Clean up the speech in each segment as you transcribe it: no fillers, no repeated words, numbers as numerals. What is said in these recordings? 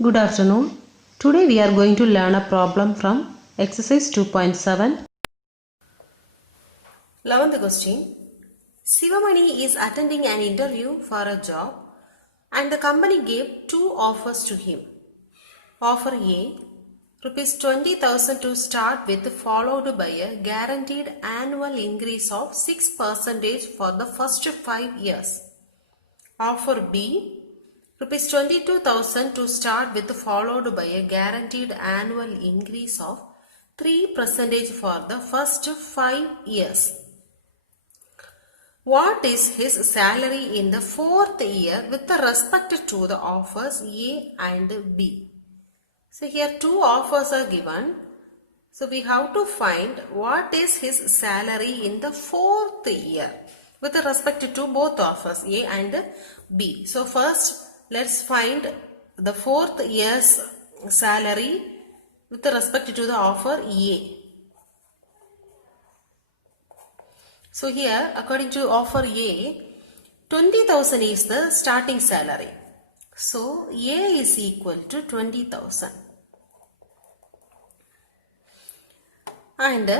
Good afternoon. Today we are going to learn a problem from exercise 2.7. 11th question. Sivamani is attending an interview for a job and the company gave two offers to him. Offer A, rupees 20,000 to start with, followed by a guaranteed annual increase of 6% for the first 5 years. Offer B, rupees 22,000 to start with, followed by a guaranteed annual increase of 3% for the first 5 years. What is his salary in the fourth year with respect to the offers A and B? So here two offers are given. So we have to find what is his salary in the fourth year with respect to both offers A and B. So first let's find the fourth year's salary with respect to the offer A. So here, according to offer A, 20,000 is the starting salary. So A is equal to 20,000. And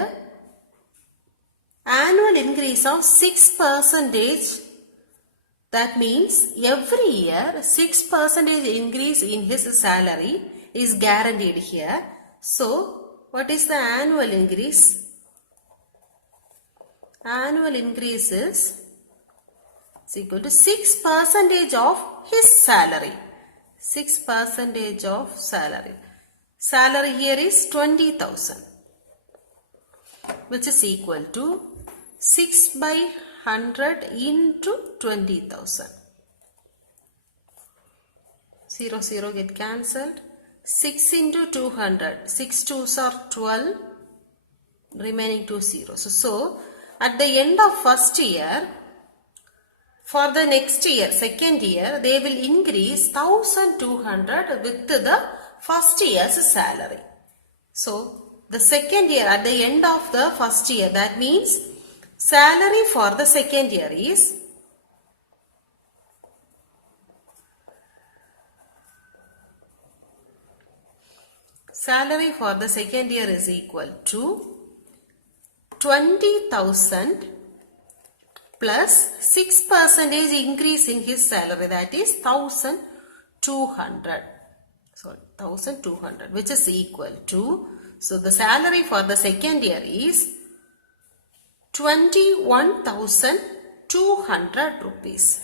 annual increase of 6%. That means every year 6% increase in his salary is guaranteed here. So what is the annual increase? Annual increase is equal to 6% of his salary. 6% of salary. Salary here is 20,000, which is equal to 6 by 100 into 20,000. 0, 0 get cancelled. 6 into 200. 6 2s are 12. Remaining 2 zeros. So at the end of first year, for the next year, second year, they will increase 1,200 with the first year's salary. So the second year, at the end of the first year, that means salary for the second year is equal to 20,000 plus 6% increase in his salary, that is 1,200. Sorry, 1,200, which is equal to, so the salary for the second year is 21,200 rupees.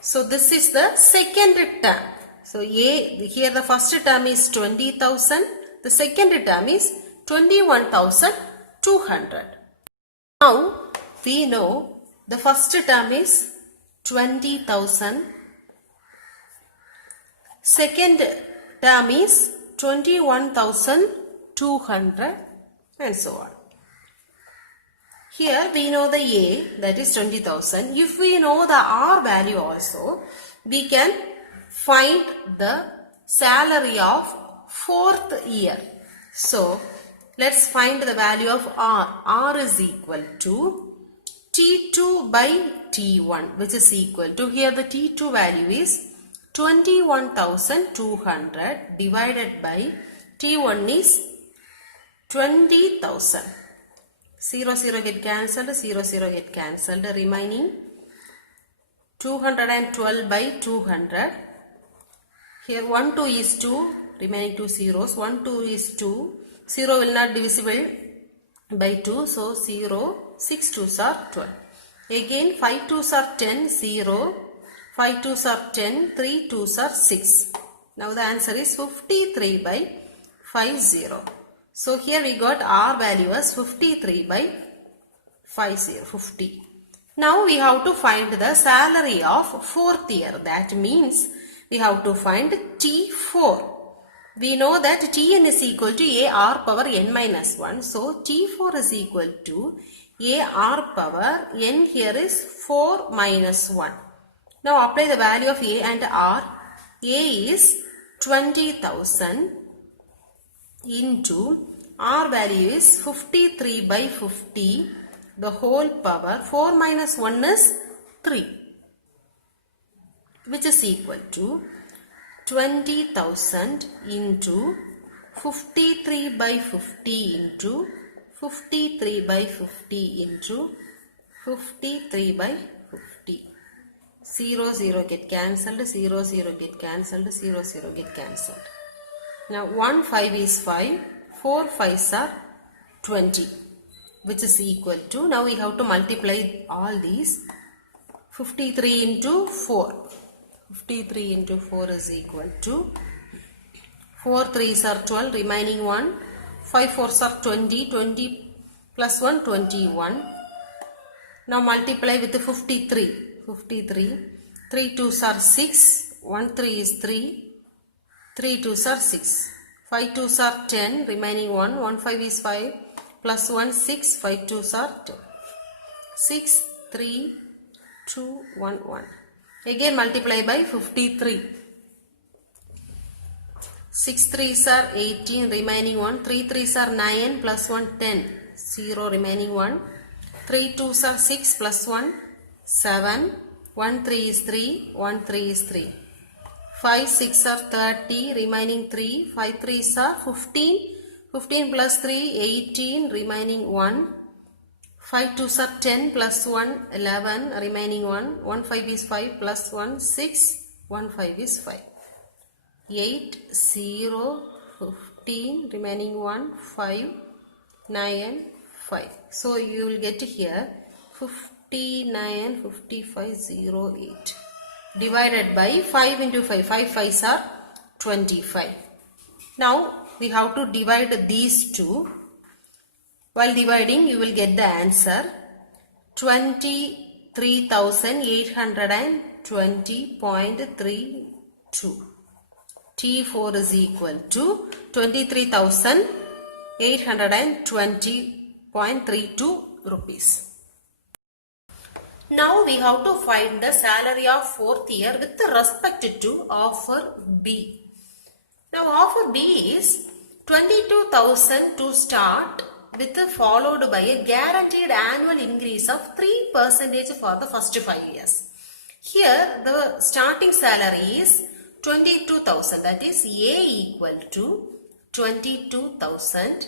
So this is the second term. So here the first term is 20,000. The second term is 21,200. Now we know the first term is 20,000. Second term is 21,200 and so on. Here we know the A, that is 20,000. If we know the R value also, we can find the salary of fourth year. So let's find the value of R. R is equal to T2 by T1, which is equal to, here the T2 value is 21,200 divided by T1 is 20,000. 0, 0 get cancelled, 0, 0 get cancelled, remaining 212 by 200. Here 1, 2 is 2, remaining 2 zeros, 1, 2 is 2, 0 will not divisible by 2, so 0, 6 2s are 12. Again 5 2s are 10, 0, 5 2s are 10, 3 2s are 6. Now the answer is 53 by 50. So here we got R value as 53 by 50. Now we have to find the salary of fourth year. That means we have to find T4. We know that Tn is equal to AR power n minus 1. So T4 is equal to AR power n, here is 4 minus 1. Now apply the value of A and R. A is 20,000 into R value is 53 by 50, the whole power. 4 minus 1 is 3, which is equal to 20,000 into 53 by 50 into 53 by 50 into 53 by 50. 0, 0 get cancelled, 0, 0 get cancelled, 0, 0 get cancelled. Now 1 5 is 5, 4 5s are 20, which is equal to, now we have to multiply all these. 53 into 4. 53 into 4 is equal to 4 3s are 12, remaining 1. 5 4s are 20, 20 plus 1 21. Now multiply with the 53. 53. 3 2s are 6, 1 3 is 3, 3 2s are 6. 5 2s are 10, remaining 1. 1 5 is 5, plus 1 6, 5 2s are 10. 6 3 2 1 1. Again multiply by 53. 6 3s are 18, remaining 1. 3 3s are 9, plus 1 10. 0, remaining 1. 3 2s are 6, plus 1 7. 1 3 is 3, 1 3 is 3. 5 6 are 30, remaining 3. 5 3s are 15. 15 plus 3, 18, remaining 1. 5 2s are 10, plus 1, 11, remaining 1. 1 5 is 5, plus 1, 6. 1 5 is 5. 8, 0, 15, remaining 1, 5, 9, 5. So you will get here 59, 55, 0, 8. Divided by 5 into 5. 5 5s are 25. Now we have to divide these two. While dividing, you will get the answer 23,820.32. T4 is equal to 23,820.32 rupees. Now we have to find the salary of 4th year with respect to offer B. Now offer B is 22,000 to start, with followed by a guaranteed annual increase of 3% for the first 5 years. Here the starting salary is 22,000, that is A equal to 22,000.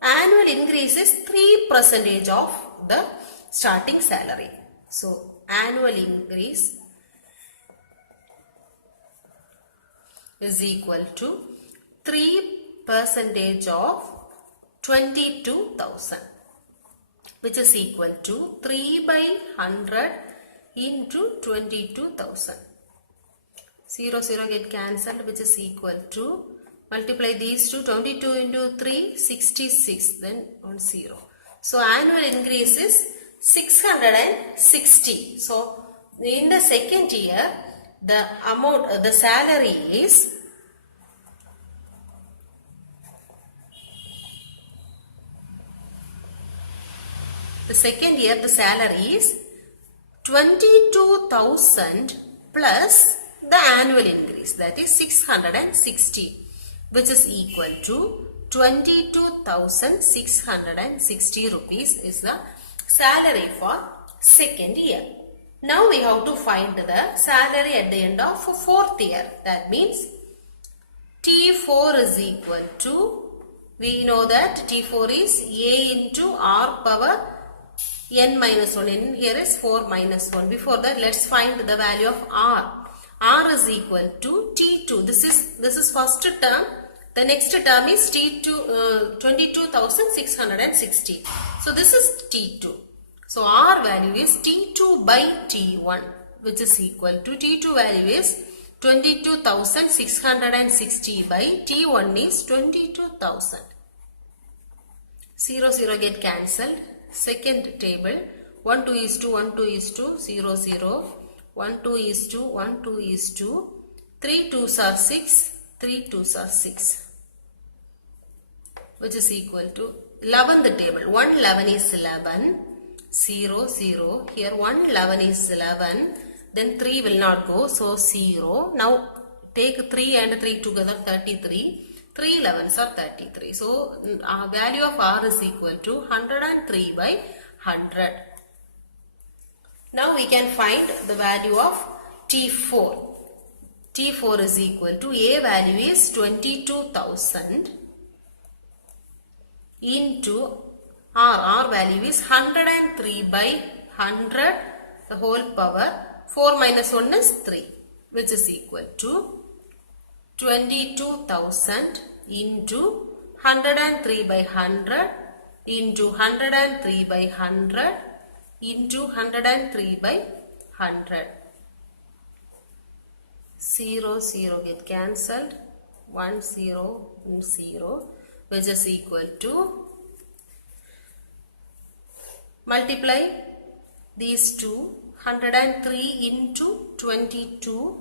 Annual increase is 3% of the starting salary. So annual increase is equal to 3% of 22,000, which is equal to 3 by 100 into 22,000. 0 0 get cancelled, which is equal to, multiply these two, 22 into 3, 66, then 1 0. So annual increase is 660. So in the second year, the amount, the salary is the second year the salary is 22,000 plus the annual increase, that is 660, which is equal to 22,660 rupees is the salary for second year. Now we have to find the salary at the end of 4th year. That means T4 is equal to, we know that T4 is A into R power n minus 1. In here is 4 minus 1. Before that, let's find the value of R. R is equal to T2. This is first term. The next term is T2, 22,660. So this is T2. So R value is T2 by T1, which is equal to, T2 value is 22,660 by T1 is 22,000. 0 0 get cancelled. Second table, 1 2 is to 1 2 is to 0 0, 1 2 is to 1 2 is to, 3 2s are 6, 3 2s are 6, which is equal to 11th table. 1 11 is 11, 0 0, here 1 11 is 11, then 3 will not go, so 0. Now take 3 and 3 together, 33. 3 11s are 33. So value of R is equal to 103 by 100. Now we can find the value of T4. T4 is equal to A value is 22,000 into R value is 103 by 100 the whole power 4 minus 1 is 3, which is equal to 22,000 into 103 by 100 into 103 by 100 into 103 by 100. 0, 0 get cancelled. 1, 0, 0, which is equal to, multiply these two, 103 into 22,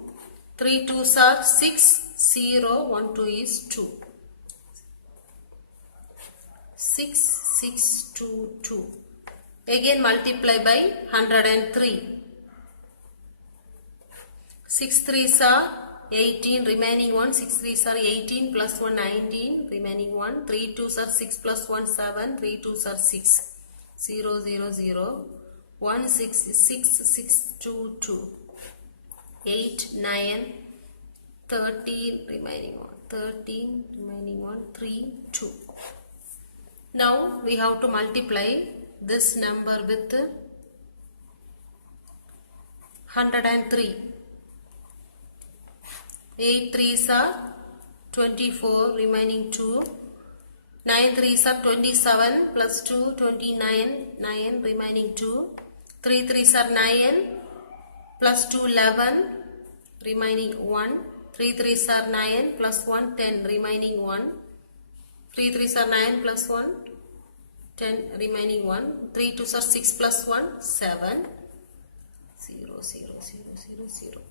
3 2s are 6, 0, 1 2 is 2. 6, 6, 2, 2. Again multiply by 103. 6 3s are 18, remaining 1. 6 3s are 18 plus 1 19, remaining 1. 3 2s are 6 plus 1 7, 3 2s are 6. 0 0 0. 1 6 6 6 2 2. 8 9 13, remaining 1. 13, remaining 1. 3 2. Now we have to multiply this number with 103. 8 3s are 24, remaining 2. 9 3s are 27 plus 2, 29, 9, remaining 2. 3 3s are 9 plus 2, 11, remaining 1. 3 3s are 9 plus 1, 10, remaining 1. 3 3s are 9 plus 1, 10, remaining 1. 3 2s are 6 plus 1, 7. 0 0 0 0 0.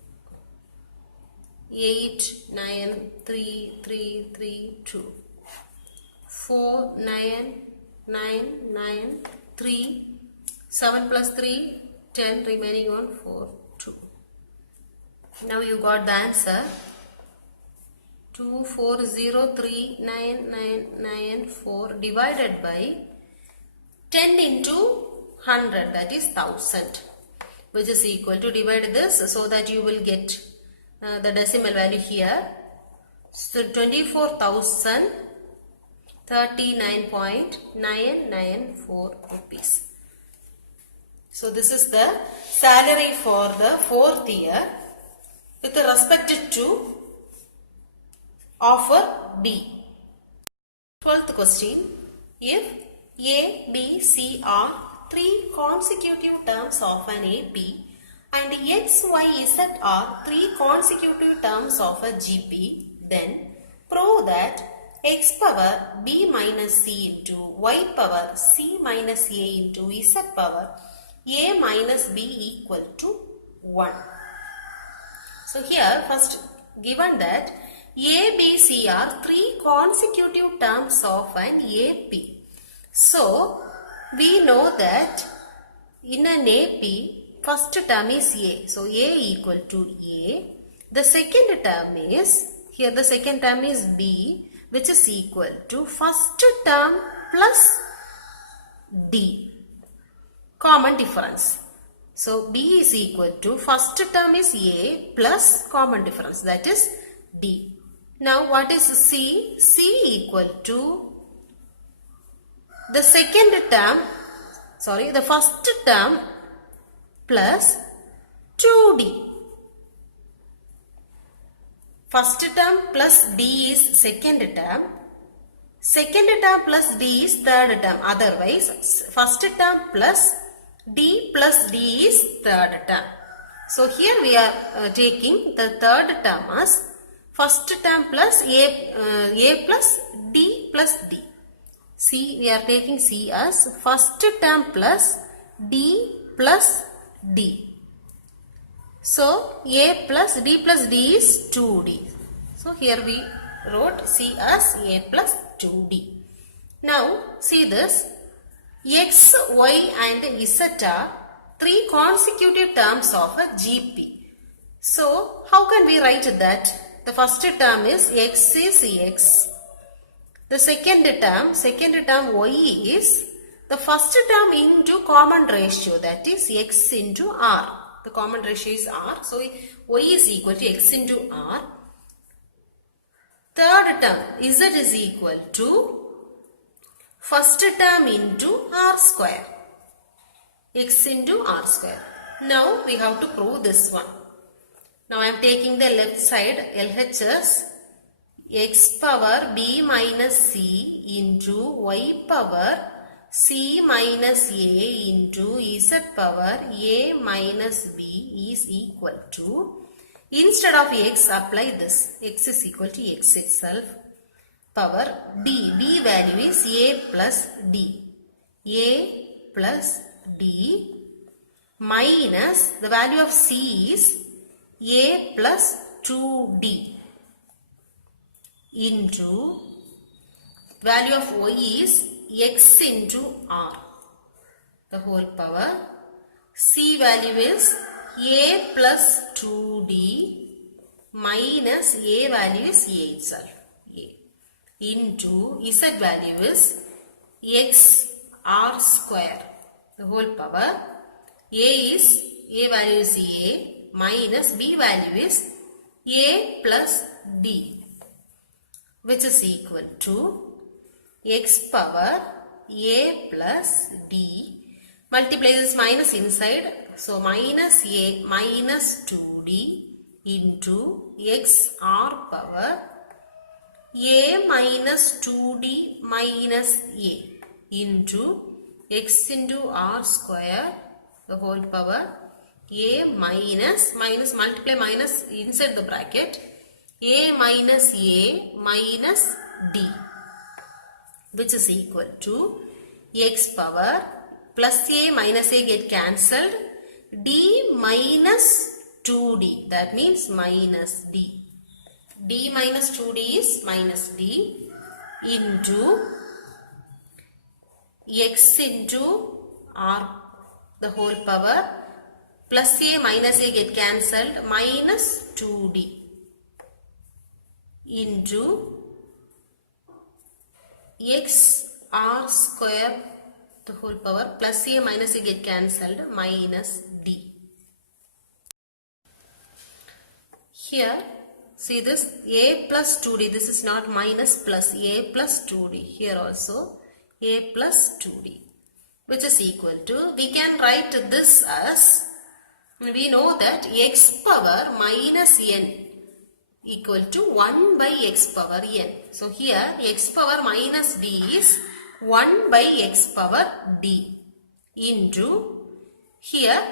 8 9 3 3 3 2. 4 9 9 9 3. 7 plus 3, 10, remaining 1, 4 2. Now you got the answer. 2403999 divided by 10 into 100, that is 1000, which is equal to, divide this so that you will get the decimal value here. So 24,039.994 rupees. So this is the salary for the 4th year with respect to offer B. 12th question. If A, B, C are 3 consecutive terms of an AP and X, Y, Z are 3 consecutive terms of a GP, then prove that X power B minus C into Y power C minus A into Z power A minus B equal to 1. So here first given that A, B, C are 3 consecutive terms of an AP. So we know that in an AP, first term is A. So A equal to A. The second term is, here the second term is B, which is equal to first term plus D. Common difference. So B is equal to first term is A plus common difference, that is D. Now what is C? C equal to the first term plus 2D. First term plus D is second term plus D is third term. Otherwise, first term plus D is third term. So here we are taking the third term as first term plus A plus D plus D. C, we are taking C as first term plus D plus D. So A plus D is 2D. So here we wrote C as A plus 2D. Now see this. X, Y and Z are 3 consecutive terms of a GP. So how can we write that? The first term is X is X. The second term Y is the first term into common ratio, that is X into R. The common ratio is r. So y is equal to x into r. Third term z is equal to first term into r square. X into r square. Now we have to prove this one. Now I am taking the left side LHS x power b minus c into y power c minus a into z power a minus b is equal to, instead of x apply this, x is equal to x itself, power b value is a plus d, minus the value of c is a plus 2d into value of y is x into r, the whole power. C value is a plus 2d minus a value is a itself, a, into z value is x r square, the whole power. A value is a minus b value is a plus d, which is equal to x power a plus d, multiply this minus inside, so minus a minus 2d into x r power a minus 2d minus a into x into r square, the whole power, a minus multiply minus inside the bracket, a minus d, which is equal to x power plus a minus a get cancelled, d minus 2d, that means minus d. d minus 2d is minus d into x into r, the whole power, plus a minus a get cancelled, minus 2d into x r square, the whole power, plus a minus a get cancelled, minus d. Here see this a plus 2d, this is not minus plus, a plus 2d, here also a plus 2d, which is equal to, we can write this as, we know that x power minus n equal to 1 by x power n. So here x power minus d is 1 by x power d into, here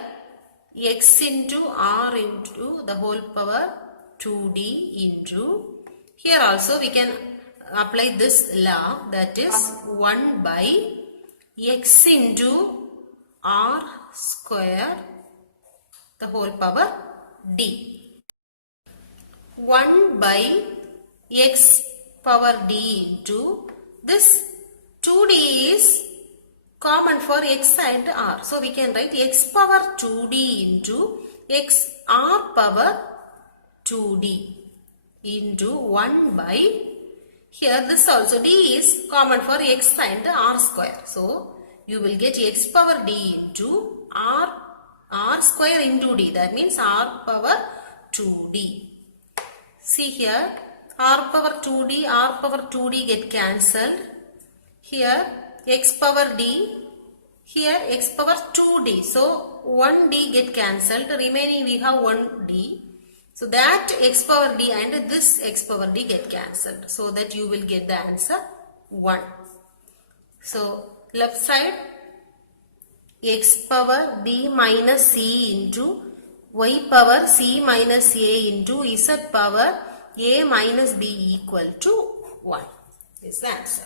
x into r into the whole power 2d into, here also we can apply this law, that is 1 by x into r square, the whole power d. 1 by x power d into this 2d is common for x and r. So we can write x power 2d into x r power 2d into 1 by, here this also d is common for x and r square. So you will get x power d into r square into d, that means r power 2d. See here r power 2d get cancelled. Here x power d, here x power 2d. So 1d get cancelled, remaining we have 1d. So that x power d and this x power d get cancelled. So that you will get the answer 1. So left side x power b minus c into y power c minus a into z power a minus b equal to 1 is the answer.